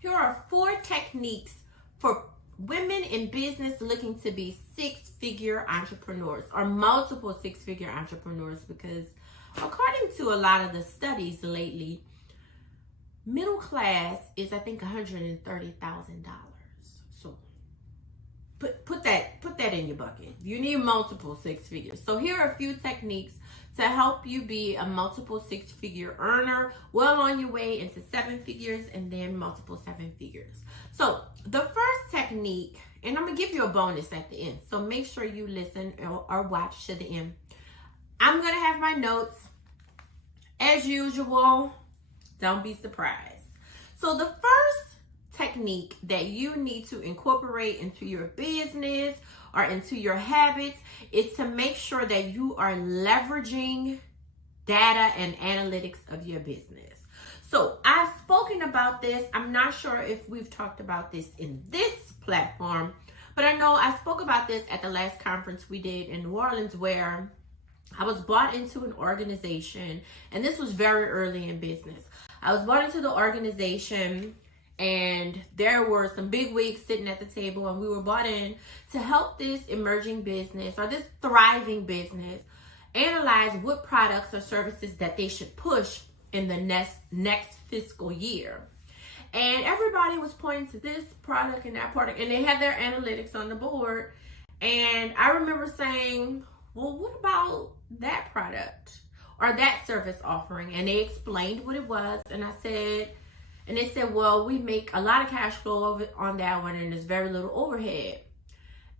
Here are 4 techniques for women in business looking to be 6-figure entrepreneurs or multiple 6-figure entrepreneurs, because according to a lot of the studies lately, middle class is, I think, $130,000. So put that in your bucket. You need multiple 6 figures. So here are a few techniques to help you be a multiple 6-figure earner, well on your way into 7 figures and then multiple 7 figures. So the first technique, and I'm gonna give you a bonus at the end, so make sure you listen or watch to the end. I'm gonna have my notes as usual. Don't be surprised. So the first technique that you need to incorporate into your business or into your habits is to make sure that you are leveraging data and analytics of your business. So I've spoken about this. I'm not sure if we've talked about this in this platform, but I know I spoke about this at the last conference we did in New Orleans, where I was brought into an organization, and this was very early in business. I was brought into the organization, and there were some big wigs sitting at the table, and we were brought in to help this emerging business or this thriving business analyze what products or services that they should push in the next fiscal year. And everybody was pointing to this product and that product, and they had their analytics on the board. And I remember saying, well, what about that product or that service offering? And they explained what it was, and I said, and they said, well, we make a lot of cash flow on that one, and there's very little overhead.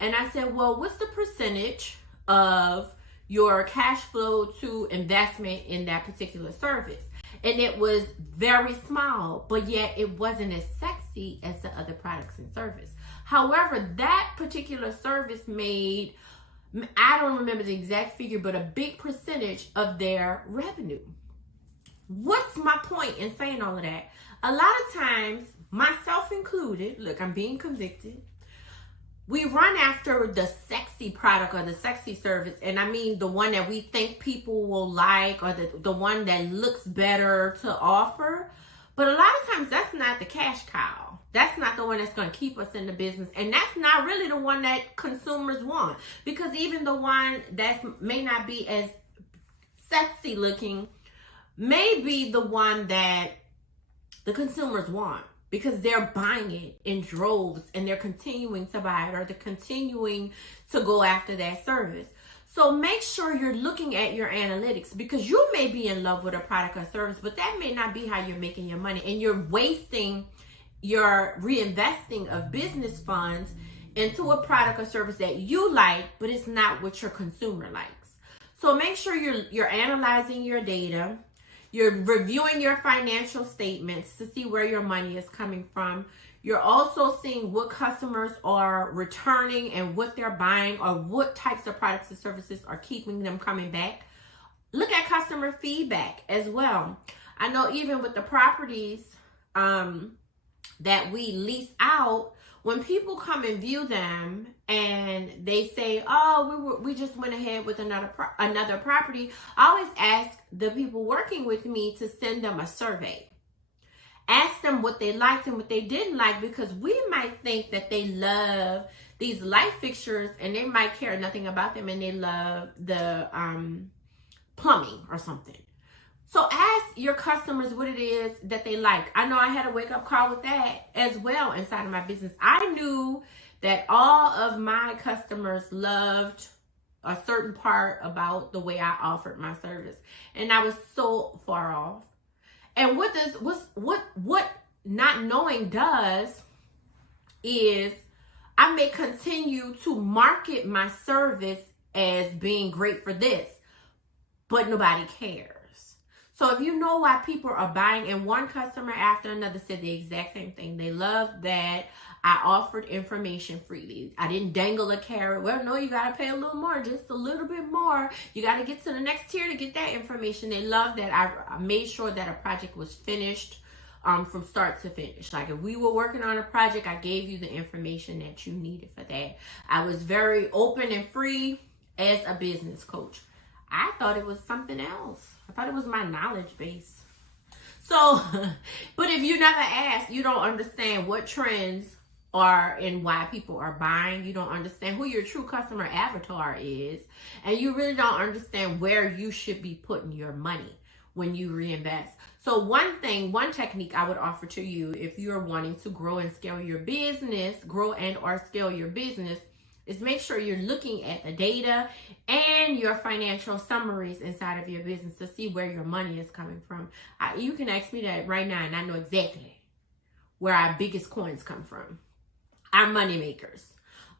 And I said, well, what's the percentage of your cash flow to investment in that particular service? And it was very small, but yet it wasn't as sexy as the other products and service. However, that particular service made, I don't remember the exact figure, but a big percentage of their revenue. What's my point in saying all of that? A lot of times, myself included, look, I'm being convicted, we run after the sexy product or the sexy service, and I mean the one that we think people will like, or the one that looks better to offer. But a lot of times that's not the cash cow. That's not the one that's going to keep us in the business, and that's not really the one that consumers want, because even the one that may not be as sexy looking may be the one that the consumers want, because they're buying it in droves and they're continuing to buy it, or they're continuing to go after that service. So make sure you're looking at your analytics, because you may be in love with a product or service, but that may not be how you're making your money, and you're wasting your reinvesting of business funds into a product or service that you like, but it's not what your consumer likes. So make sure you're analyzing your data. You're reviewing your financial statements to see where your money is coming from. You're also seeing what customers are returning and what they're buying, or what types of products and services are keeping them coming back. Look at customer feedback as well. I know even with the properties that we lease out, when people come and view them and they say, oh, we just went ahead with another property, I always ask the people working with me to send them a survey. Ask them what they liked and what they didn't like, because we might think that they love these light fixtures and they might care nothing about them, and they love the plumbing or something. So ask your customers what it is that they like. I know I had a wake-up call with that as well inside of my business. I knew that all of my customers loved a certain part about the way I offered my service, and I was so far off. And what not knowing does is I may continue to market my service as being great for this, but nobody cares. So if you know why people are buying, and one customer after another said the exact same thing. They loved that I offered information freely. I didn't dangle a carrot. Well, no, you got to pay a little more, just a little bit more. You got to get to the next tier to get that information. They loved that I made sure that a project was finished from start to finish. Like if we were working on a project, I gave you the information that you needed for that. I was very open and free as a business coach. I thought it was something else. I thought it was my knowledge base. So, but if you never ask, you don't understand what trends are and why people are buying. You don't understand who your true customer avatar is. And you really don't understand where you should be putting your money when you reinvest. So one technique I would offer to you if you're wanting to grow and scale your business, is make sure you're looking at the data and your financial summaries inside of your business to see where your money is coming from. You can ask me that right now and I know exactly where our biggest coins come from. Our money makers.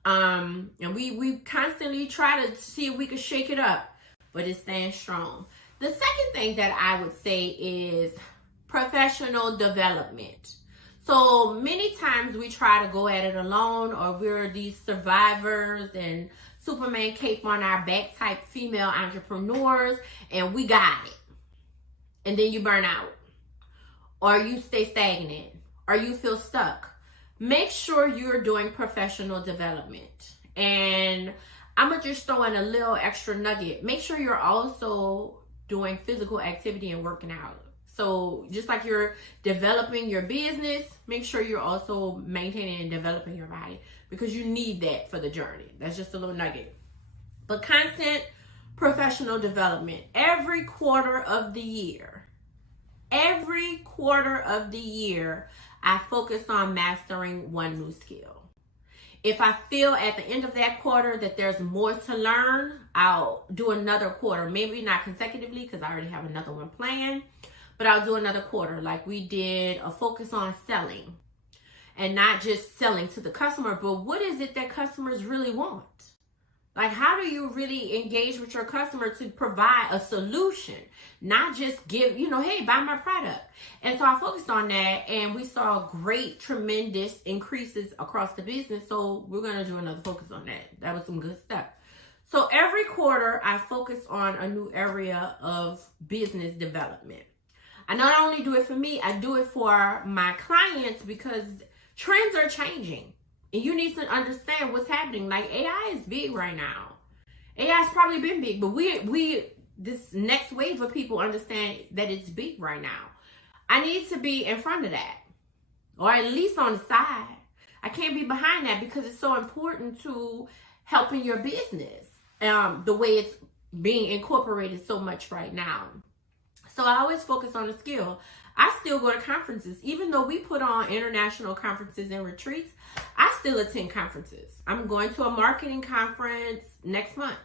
And we constantly try to see if we can shake it up, but it's staying strong. The second thing that I would say is professional development. So many times we try to go at it alone, or we're these survivors and Superman cape on our back type female entrepreneurs, and we got it. And then you burn out, or you stay stagnant, or you feel stuck. Make sure you're doing professional development. And I'm going to just throw in a little extra nugget. Make sure you're also doing physical activity and working out. So just like you're developing your business, make sure you're also maintaining and developing your body, because you need that for the journey. That's just a little nugget. But constant professional development. Every quarter of the year, I focus on mastering one new skill. If I feel at the end of that quarter that there's more to learn, I'll do another quarter. Maybe not consecutively because I already have another one planned, but I'll do another quarter. Like we did a focus on selling, and not just selling to the customer, but what is it that customers really want? Like, how do you really engage with your customer to provide a solution? Not just give, hey, buy my product. And so I focused on that, and we saw great, tremendous increases across the business. So we're going to do another focus on that. That was some good stuff. So every quarter, I focus on a new area of business development. I not only do it for me, I do it for my clients, because trends are changing. And you need to understand what's happening. Like, AI is big right now. AI's probably been big, but this next wave of people understand that it's big right now. I need to be in front of that, or at least on the side. I can't be behind that, because it's so important to helping your business, the way it's being incorporated so much right now. So I always focus on the skill. I still go to conferences. Even though we put on international conferences and retreats, I still attend conferences. I'm going to a marketing conference next month.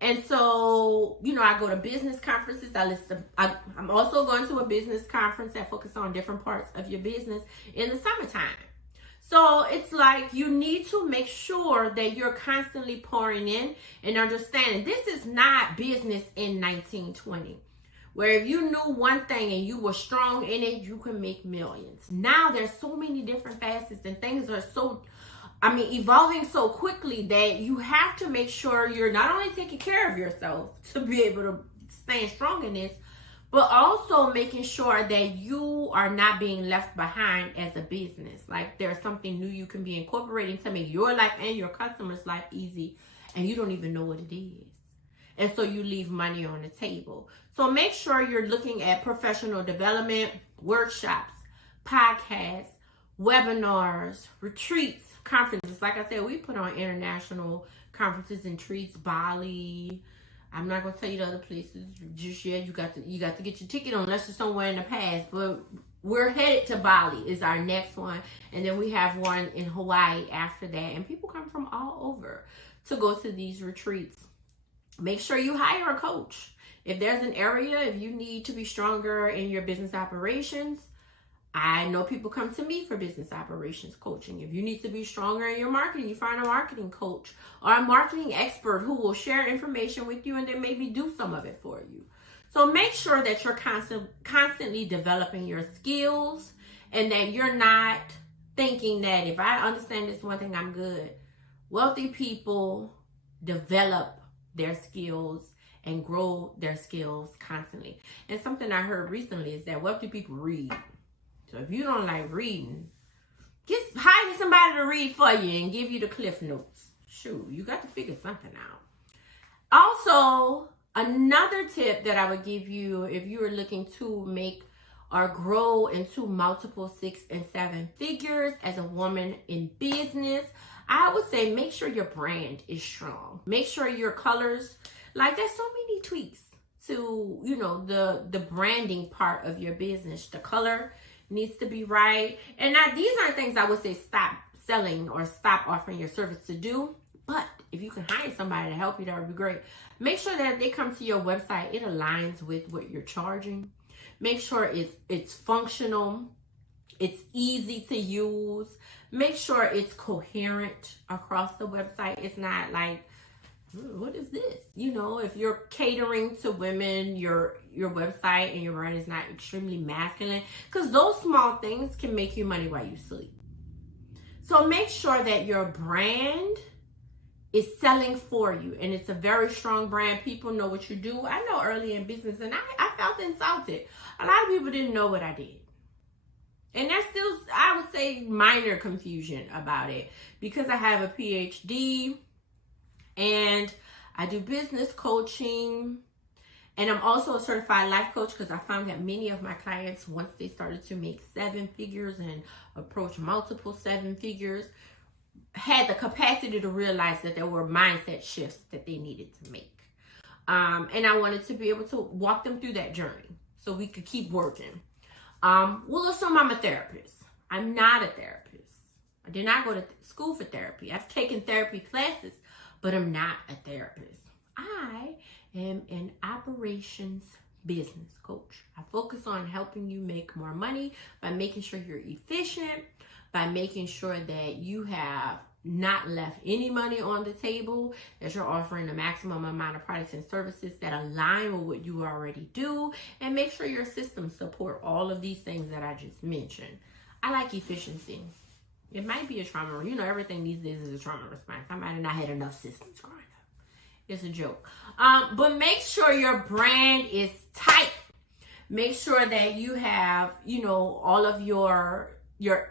And so, I go to business conferences. I'm also going to a business conference that focuses on different parts of your business in the summertime. So it's like you need to make sure that you're constantly pouring in and understanding this is not business in 1920. Where if you knew one thing and you were strong in it, you can make millions. Now there's so many different facets, and things are evolving so quickly that you have to make sure you're not only taking care of yourself to be able to stand strong in this, but also making sure that you are not being left behind as a business. Like, there's something new you can be incorporating to make your life and your customers' life easy, and you don't even know what it is. And so you leave money on the table. So make sure you're looking at professional development, workshops, podcasts, webinars, retreats, conferences. Like I said, we put on international conferences and retreats, Bali. I'm not going to tell you the other places just yet. You got to get your ticket unless it's somewhere in the past. But we're headed to Bali is our next one. And then we have one in Hawaii after that. And people come from all over to go to these retreats. Make sure you hire a coach. If there's an area, if you need to be stronger in your business operations, I know people come to me for business operations coaching. If you need to be stronger in your marketing, you find a marketing coach or a marketing expert who will share information with you and then maybe do some of it for you. So make sure that you're constantly developing your skills, and that you're not thinking that if I understand this one thing, I'm good. Wealthy people develop their skills and grow their skills constantly. And something I heard recently is that wealthy people read. So if you don't like reading, hire somebody to read for you and give you the cliff notes. Shoot, you got to figure something out. Also, another tip that I would give you if you are looking to make or grow into multiple 6 and 7 figures as a woman in business, I would say make sure your brand is strong. Make sure your colors, like there's so many tweaks to, you know, the branding part of your business. The color needs to be right. And now these aren't things I would say stop selling or stop offering your service to do. But if you can hire somebody to help you, that would be great. Make sure that if they come to your website, it aligns with what you're charging. Make sure it's functional. It's easy to use. Make sure it's coherent across the website. It's not like, what is this? You know, if you're catering to women, your website and your brand is not extremely masculine, because those small things can make you money while you sleep. So make sure that your brand is selling for you, and it's a very strong brand. People know what you do. I know early in business, and I felt insulted. A lot of people didn't know what I did. And there's still, I would say, minor confusion about it, because I have a PhD and I do business coaching, and I'm also a certified life coach, because I found that many of my clients, once they started to make 7 figures and approach multiple 7 figures, had the capacity to realize that there were mindset shifts that they needed to make. And I wanted to be able to walk them through that journey so we could keep working. We'll assume I'm a therapist. I'm not a therapist. I did not go to school for therapy. I've taken therapy classes, but I'm not a therapist. I am an operations business coach. I focus on helping you make more money by making sure you're efficient, by making sure that you have not left any money on the table, that you're offering the maximum amount of products and services that align with what you already do, and make sure your systems support all of these things that I just mentioned. I like efficiency. It might be a trauma. You know, everything these days is a trauma response. I might have not had enough systems growing up. It's a joke. But make sure your brand is tight. Make sure that you have, you know, all of your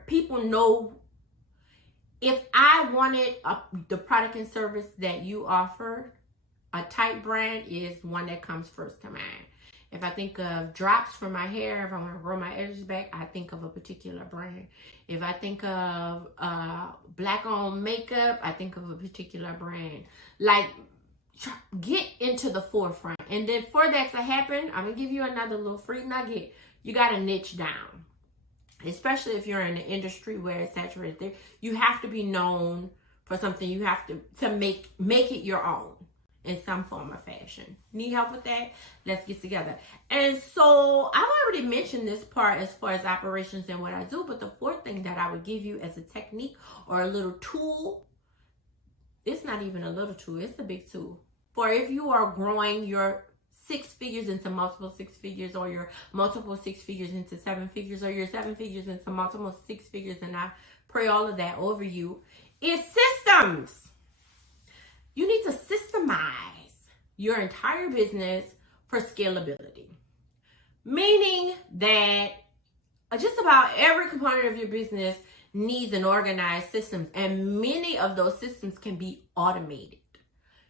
people know. If I wanted the product and service that you offer, a tight brand is one that comes first to mind. If I think of drops for my hair, if I want to grow my edges back, I think of a particular brand. If I think of black-owned makeup, I think of a particular brand. Like, get into the forefront. And then for that to happen, I'm going to give you another little free nugget. You got to niche down. Especially if you're in an industry where it's saturated there, you have to be known for something. You have to make it your own in some form or fashion. Need help with that? Let's get together. And so I've already mentioned this part as far as operations and what I do, but the fourth thing that I would give you as a technique or a little tool, it's not even a little tool, it's a big tool. For if you are growing your 6 figures into multiple 6 figures, or your multiple 6 figures into 7 figures, or your 7 figures into multiple 6 figures, and I pray all of that over you, is systems. You need to systemize your entire business for scalability. Meaning that just about every component of your business needs an organized system, and many of those systems can be automated.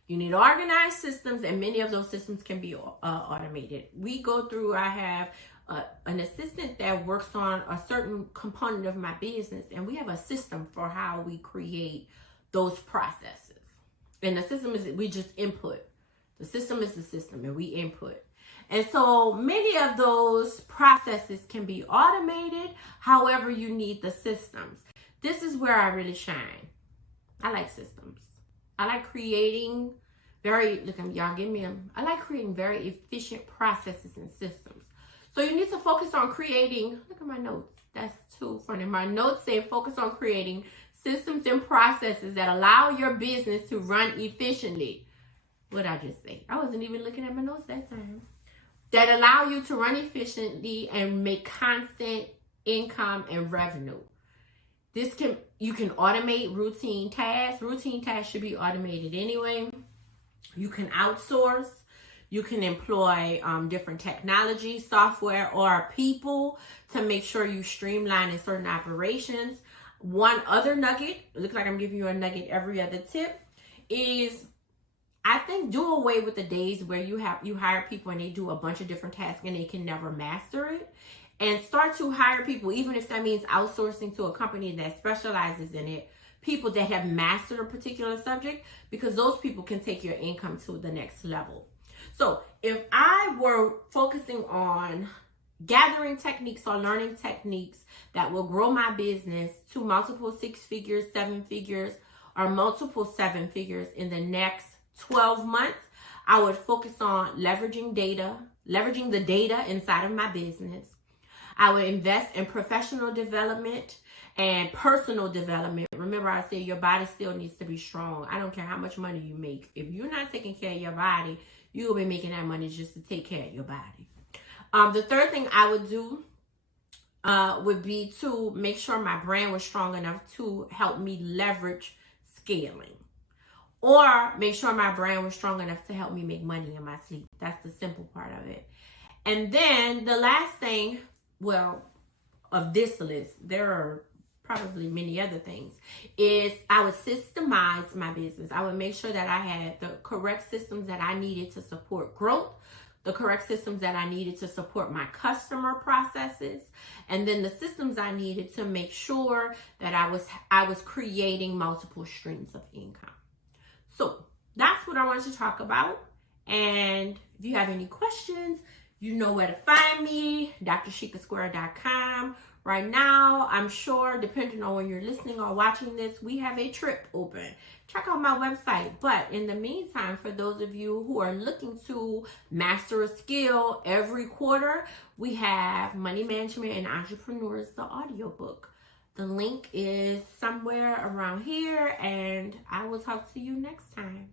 You need organized systems, and many of those systems can be automated. I have an assistant that works on a certain component of my business, and we have a system for how we create those processes. And the system is, we just input. The system is the system, and we input. And so many of those processes can be automated. However, you need the systems. This is where I really shine. I like systems. I like creating I like creating very efficient processes and systems. So you need to focus on creating, look at my notes. That's too funny. My notes say focus on creating systems and processes that allow your business to run efficiently. What did I just say? I wasn't even looking at my notes that time. That allow you to run efficiently and make constant income and revenue. You can automate routine tasks. Routine tasks should be automated anyway. You can outsource. You can employ different technology, software, or people to make sure you streamline in certain operations. One other nugget, it looks like I'm giving you a nugget every other tip, is I think do away with the days where you hire people and they do a bunch of different tasks and they can never master it. and start to hire people, even if that means outsourcing to a company that specializes in it, people that have mastered a particular subject, because those people can take your income to the next level. So if I were focusing on gathering techniques or learning techniques that will grow my business to multiple 6 figures, 7 figures, or multiple 7 figures in the next 12 months, I would focus on leveraging the data inside of my business. I would invest in professional development and personal development. Remember, I said your body still needs to be strong. I don't care how much money you make. If you're not taking care of your body, you will be making that money just to take care of your body. The third thing I would do would be to make sure my brand was strong enough to help me leverage scaling. Or make sure my brand was strong enough to help me make money in my sleep. That's the simple part of it. And then the last thing, well, of this list, there are probably many other things, is I would systemize my business. I would make sure that I had the correct systems that I needed to support growth, the correct systems that I needed to support my customer processes, and then the systems I needed to make sure that I was creating multiple streams of income. So that's what I wanted to talk about. And if you have any questions, you know where to find me, drsheikasquare.com. Right now, I'm sure, depending on when you're listening or watching this, we have a trip open. Check out my website. But in the meantime, for those of you who are looking to master a skill every quarter, we have Money Management and Entrepreneurs, the audiobook. The link is somewhere around here, and I will talk to you next time.